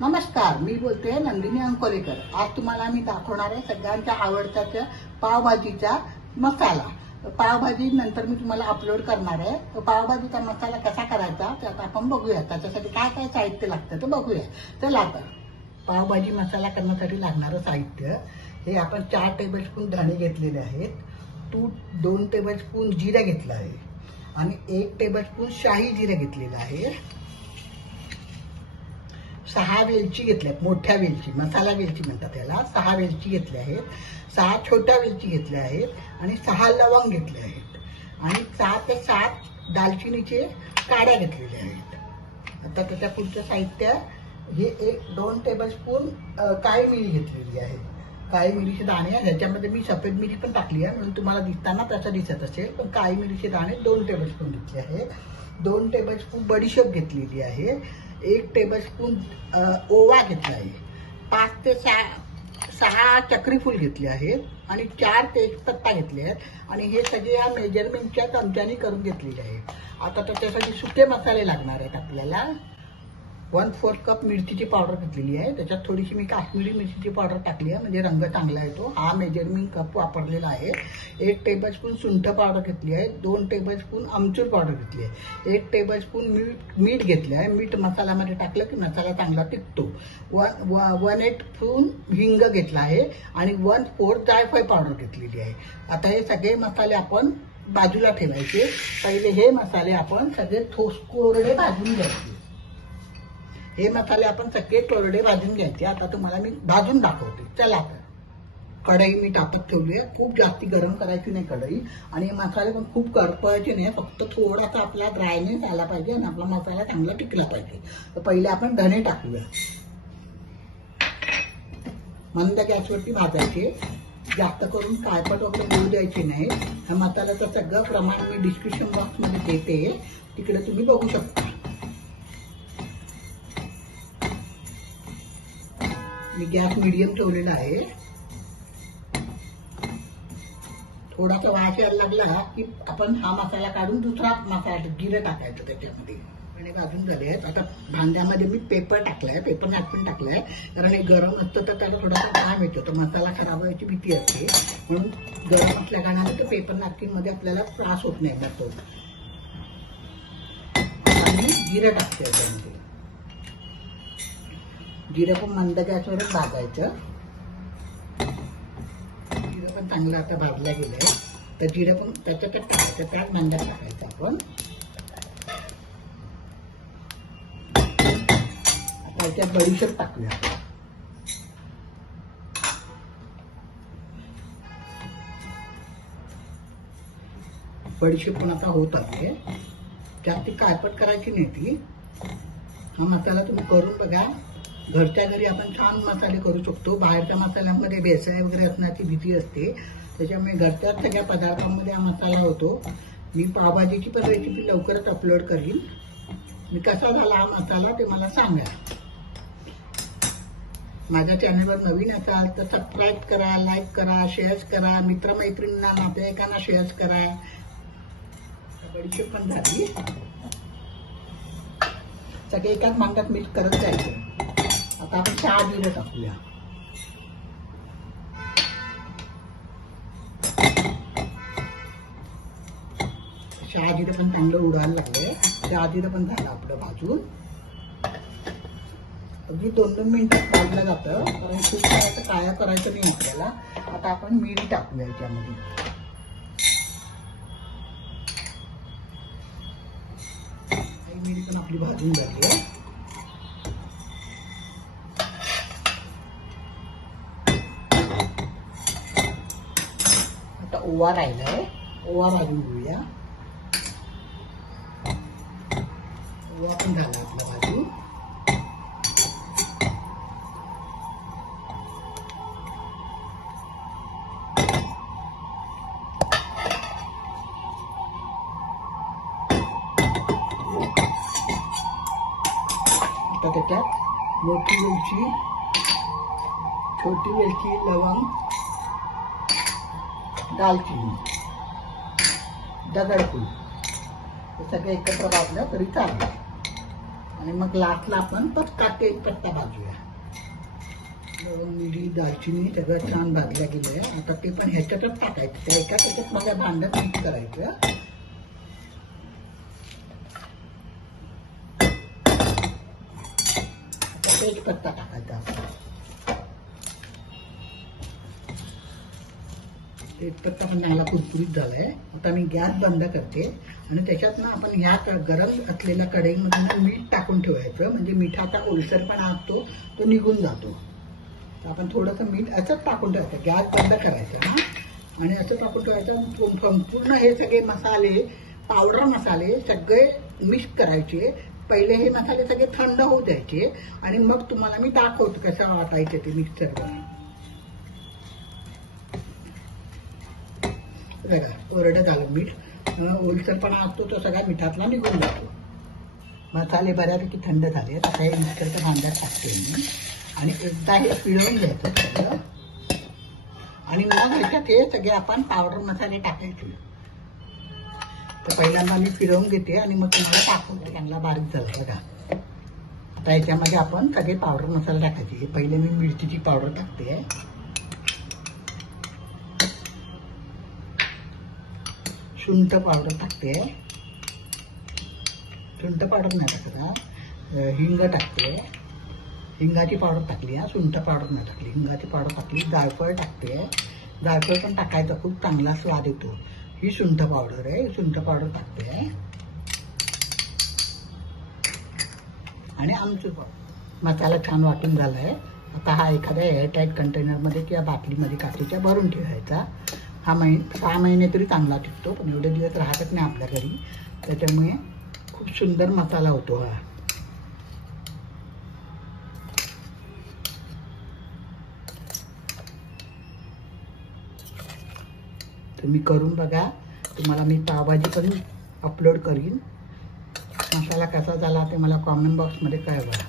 नमस्कार, मी बोलते नंदिनी अंकोलेकर। आज तुम्हाला मी दाखवणार आहे सगळ्यांच्या आवडत्या पावभाजीचा मसाला। पावभाजी नंतर मी तुम्हाला अपलोड करणार आहे। तो पावभाजीचा मसाला कसा करायचा ते आता आपण बघूया। त्याच्यासाठी काय काय साहित्य लागतं ते बघूया। चला आता पावभाजी मसाला करण्यासाठी लागणारं साहित्य हे आपण 4 टेबलस्पून धणे घेतलेले आहेत, 2 टेबलस्पून जिरे घेतलं आहे आणि 1 टेबलस्पून शाही जिरे घेतलेलं आहे, 6 वेलची घेतल्यात, मोठ्या वेलची, मसाला वेलची म्हणतात त्याला। 6 वेलची घेतल्या आहेत, 6 छोट्या वेलची घेतल्या आहेत आणि 6 लवंग घेतले आहेत आणि 6 ते 7 दालचिनीचे काड्या घेतलेल्या आहेत। आता त्याच्या पुढचं साहित्य हे 2 टेबलस्पून काळी मिरी घेतलेली आहे। काळी मिरीचे दाणे, ह्याच्यामध्ये मी सफेद मिरी पण टाकली आहे म्हणून तुम्हाला दिसताना त्याचा दिसत असेल, पण काळी मिरीचे दाणे 2 टेबलस्पून घेतले आहेत। 2 टेबलस्पून बडीशेप घेतलेली आहे, 1 टेबलस्पून ओवा घेतला आहे, 5 ते 6 चक्री फूल घेतले आहेत आणि 4 तेजपत्ता घेतले आहेत आणि हे सगळे या मेजरमेंटच्या चमच्याने करून घेतलेले आहे। आता त्याच्यासाठी सुके मसाले लागणार आहेत आपल्याला। 1/4 कप मिरचीची पावडर घेतलेली आहे, त्याच्यात थोडीशी मी काश्मीरी मिरचीची पावडर टाकली आहे म्हणजे रंग चांगला येतो। हा मेजरमेंट कप वापरलेला आहे। 1 टेबलस्पून सुंठ पावडर घेतली आहे, 2 टेबलस्पून आमचूर पावडर घेतली आहे, 1 टेबलस्पून मीठ घेतले आहे। मीठ मसाल्यामध्ये टाकलं की मसाला चांगला टिकतो। 1/8 स्पून हिंग घेतला आहे आणि 1/4 जायफळ पावडर घेतलेली आहे। आता हे सगळे मसाले आपण बाजूला ठेवायचे। पहिले हे मसाले आपण सगळे कोरडे भाजून घ्यायचे। हे मसाले आपण सगळे कोरडे भाजून घ्यायचे। आता तुम्हाला मी भाजून दाखवते। चला आता कढई मी तापत ठेवली आहे, खूप जास्ती गरम करायची नाही कढई आणि हे मसाले पण खूप करपवायचे नाही, फक्त थोडासा आपला ड्रायनेस आला पाहिजे आणि आपला मसाला चांगला टिकला पाहिजे। तर पहिले आपण धणे टाकूया। मंद गॅसवरती भाजायचे, जास्त करून काळपट वगैरे होऊ द्यायचे नाही। ह्या मसाल्याचं सगळं प्रमाण मी डिस्क्रिप्शन बॉक्समध्ये देते, तिकडे तुम्ही बघू शकता। मी गॅस मीडियम ठेवलेला आहे। थोडासा वास यायला लागला की आपण हा मसाला काढून दुसरा मसाला जिरे टाकायचं त्याच्यामध्ये। आणि भाजून झाले आहेत। आता भांड्यामध्ये मी पेपर टाकलाय, पेपर नॅपकिन टाकलाय, कारण हे गरम असतं तर त्याला थोडासा घाम येतो, तर मसाला खराब व्हायची भीती असते, म्हणून गरम असल्या कारणाने ते पेपर नॅपकिन मध्ये आपल्याला त्रास होत नाही जातो। आणि जिरे टाकते त्याच्यामध्ये, जिरं पण मंद गॅसवरच भाजायचं। जिरं पण चांगलं आता भाजलं गेलंय, तर जिरं पण त्याच्यात टाकायचं, त्याच भांड्यात टाकायचं आपण। आता याच्यात बडीशेप टाकूया। बडीशेप पण आता होत आहे, जास्ती काळपट करायची नाही ती। हा मसाला तुम्ही करून बघा, घरच्या घरी आपण छान मसाले करू शकतो। बाहेरच्या मसाल्यांमध्ये भेसळ वगैरे असण्याची भीती असते, त्याच्यामुळे घरच्या सगळ्या पदार्थांमध्ये हा मसाला होतो। मी पावभाजीची पण रेसिपी लवकरच अपलोड करीन। मी कसा झाला हा मसाला ते मला सांगा। माझ्या चॅनलवर नवीन असाल तर सबस्क्राईब करा, लाईक करा, शेअर करा, मित्रमैत्रिणींना, नातेवाईकांना शेअर करा। बडीशेप पण झाली, सगळे एकाच भांड्यात मिक्स करत जायचं। आता आपण शाही जिरे टाकूया। शाही जिरे पण चांगलं उडायला लागले, शाही जिरे पण झालं आपलं भाजून। अगदी 2-2 मिनिटात भाजलं जातं, कारण खूप करायचं, काळ्या करायचं नाही आपल्याला। आता आपण मिरी टाकूया याच्यामध्ये। मिरी पण आपली भाजून झाली आहे। आता ओवा राहिलाय, ओवा भाजून घेऊया। ओवा पण झाला आपला भाजून। आता त्याच्यात मोठी वेलची, छोटी वेलची, लवंग, दालचिनी, दगडफूल हे सगळे एकत्र भाजलं तरी चालेल। आणि मग लास्टला आपण पत्ता तेजपत्ता भाजूया. मिरी दालचिनी सगळं छान भाजल्या गेलंय. आता ते पण ह्याच्यातच टाकायचं. त्या एका त्याच्यात मला भांड्यात मिक्स करायचं. तेजपत्ता टाकायचा. तेजपत्ता पण चांगला कुरकुरीत झालाय. आता मी गॅस बंद करते आणि त्याच्यात ना आपण ह्या गरम असलेल्या कढईमध्ये मीठ टाकून ठेवायचं. म्हणजे मिठाचा ओलसरपणा असतो तो निघून जातो. तर आपण थोडंसं मीठ असंच टाकून ठेवायचं. गॅस बंद करायचा हा आणि असं टाकून ठेवायचं. संपूर्ण हे सगळे मसाले, पावडर मसाले सगळे मिक्स करायचे. पहिले हे मसाले सगळे थंड होऊ द्यायचे आणि मग तुम्हाला मी दाखवतो कसं वाटायचे ते मिक्सरवर. बघा कोरडं झालं मीठ. ओलसरपणा असतो तो सगळा मिठातला निघून जातो. मसाले बऱ्यापैकी थंड झाले. आता हे मिक्सरच्या भांड्यात टाकते मी आणि एकदा हे पिळवून घ्यायचं सगळं आणि मग ह्याच्यात हे सगळे आपण पावडर मसाले टाकायचे. तर पहिल्यांदा मी फिरवून घेते आणि मग तुम्हाला टाकून चांगला बारीक झाला बघा. आता याच्यामध्ये आपण सगळे पावडर मसाले टाकायचे. पहिले मी मिरचीची पावडर टाकते. सुंठ पावडर टाकते. सुंठ पावडर नाही टाकत. हिंग टाकते. हिंगाची पावडर टाकली. सुंठ पावडर नाही टाकली. हिंगाची पावडर टाकली. जायफळ टाकते. जायफळ पण टाकायचं, खूप चांगला स्वाद येतो. ही सुंठ पावडर आहे. सुंठ पावडर टाकते आणि आमचूर पावडर. मसाला छान वाटून झालाय. आता हा एखाद्या एअरटाईट कंटेनरमध्ये किंवा बाटलीमध्ये काचेच्या भरून ठेवायचा. हा 6 महिने तरी चांगला टिकतो. पण एवढे दिवस राहतच नाही आपल्या घरी. त्याच्यामुळे खूप सुंदर मसाला होतो हा. तुम्ही करून बघा. तुम्हाला मी पावभाजी पण अपलोड करीन. मसाला कसा झाला ते मला कॉमेंट बॉक्समध्ये कळवा.